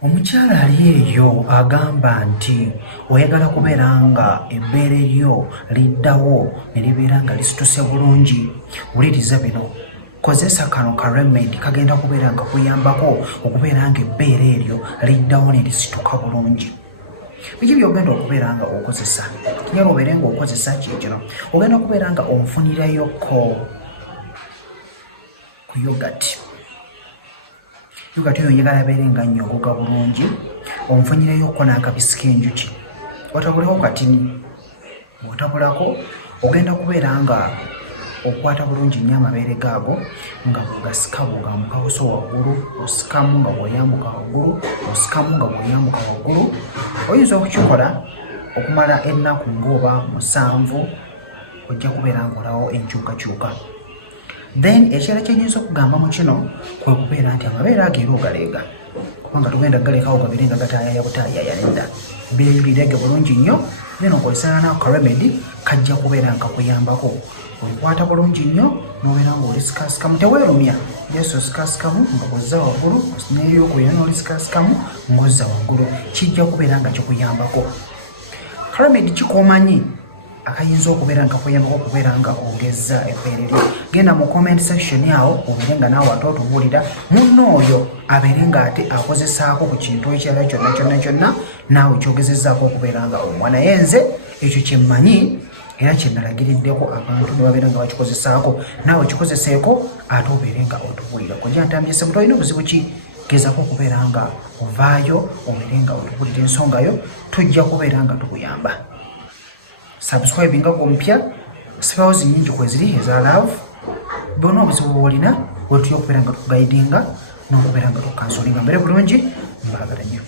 Omukyala ali eyo agamba nti oyagala kubeera nga ebbeere lyo liddawo ne libeera nga lisituse bulungi. Wuliriza bino, kozesa kano ka remedy kagenda kubeera nga kuyambako okubeera nga ebbeere eryo liddawo ne lisituka bulungi. Biki by'ogenda okubeera nga okozesa? Nyala obeere nga okozesa kino. Ogenda kubeera nga onfunirayoko ku yogati. Yogati oyo njagala abeere nga nnyogoga bulungi. Onfunirayoko n'akabisi k'enjuki. Otabuleko katini. Otabulako ogenda kubeera nga okwata bulungi nnyo amabeere gaago nga bw'ogasika bw'ogamukawoso waggulu, osikamu nga bw'oyambuka waggulu, osikamu nga bw'oyambuka waggulu. Oyinza okukikola okumala ennaku ng'oba 7, ojja kubeera ng'olawo enkyukakyuka. Then ekirala kyenyinza okugamba mu kino kwe kubeera nti amabeere ago era ogaleega, kubanga tugenda galekawo gabeere nga gataayaya butaayaya nedda. Birege bulungi nnyo, then okozesana n'ako ka remedy kajja kubeera nga kuyambako. Olikwata bulungi nnyo n'obeera ng'olisikasikamu, teweerumya, just osikasikamu ng'ozza waggulu, n'eryokubiri n'olisikasikamu ng'ozza waggulu. Kijja kubeera nga kikuyambako. Ka remedy kikomanyi akayinza okubeera nga kuyambako okubeera nga ogezza ebbeere lyo. Genda mu comment section awo obeere nga naawe ate otubuulira munno oyo abeere nga ate akozesaako ku kintu ekirala kyonna naawe kyogezezzaako okubeera nga omwana. Naye nze ekyo kye mmanyi era kye nalagiriddeko abantu ne babeera nga bakikozesaako, naawe kikozeseeko ate obeere nga otubuulira. Kojja ntambye se olina obuzibu ki? Gezaako okubeera nga ovaayo obeere nga otubuulira ensonga yo, tujja kubeera nga tukuyamba. Subscribe nga kompya, spells nyingi kweziri eza love. Bw'ona obuzibu bw'olina wetujja okubeera nga tukugaidinga n'okubeera nga tukansolinga. Mbere bulungi, mbaagala nnyo.